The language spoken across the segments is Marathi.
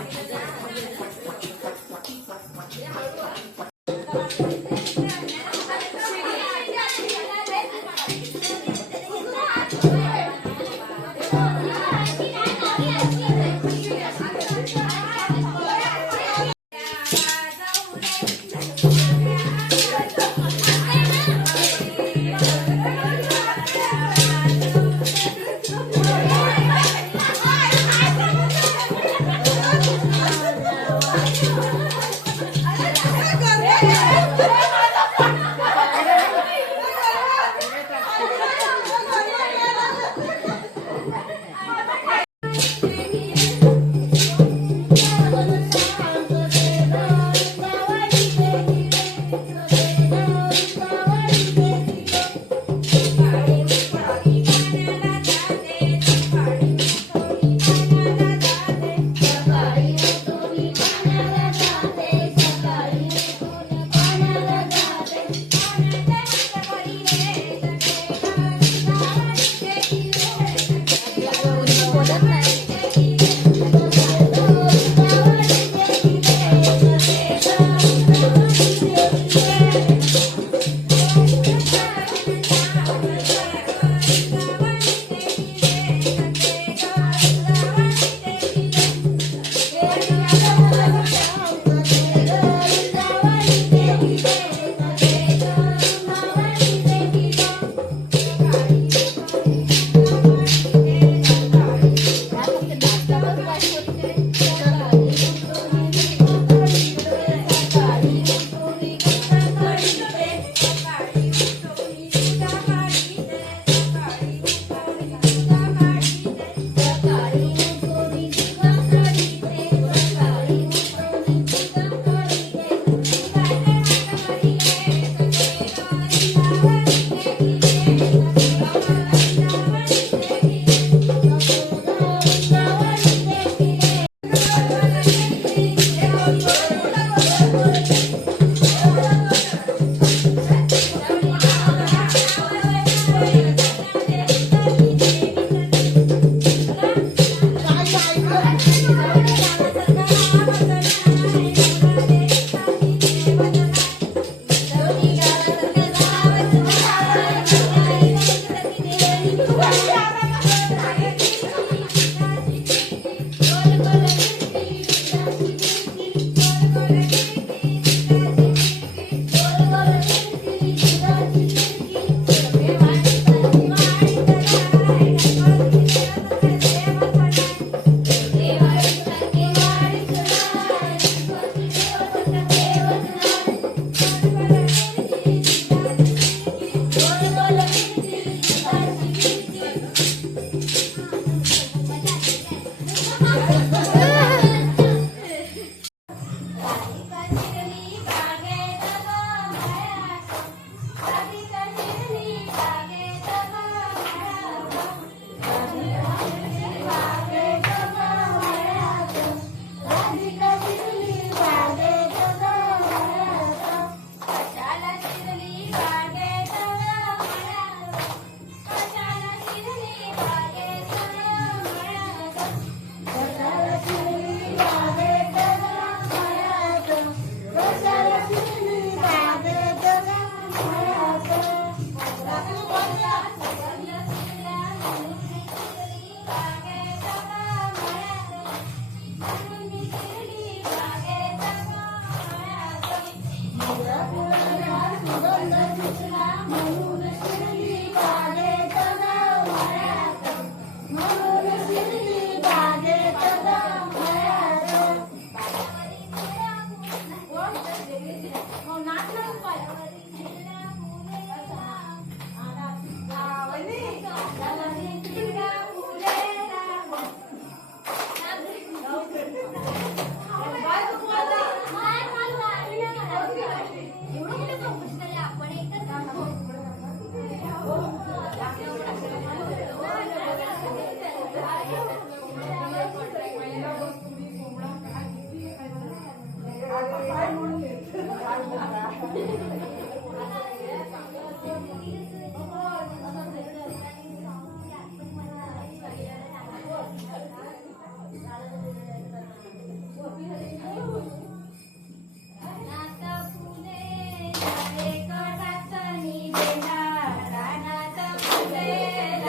Obrigada.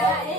Yeah,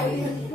Amen.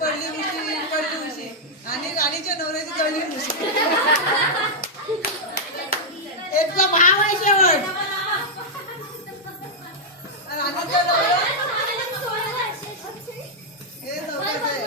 पडली उशी पडली उशी. आणि राणीच्या नवऱ्याची जळली उशी. एकदम भाव आहे शेवट. राणीच्या नवऱ्या हे नवऱ्याचं आहे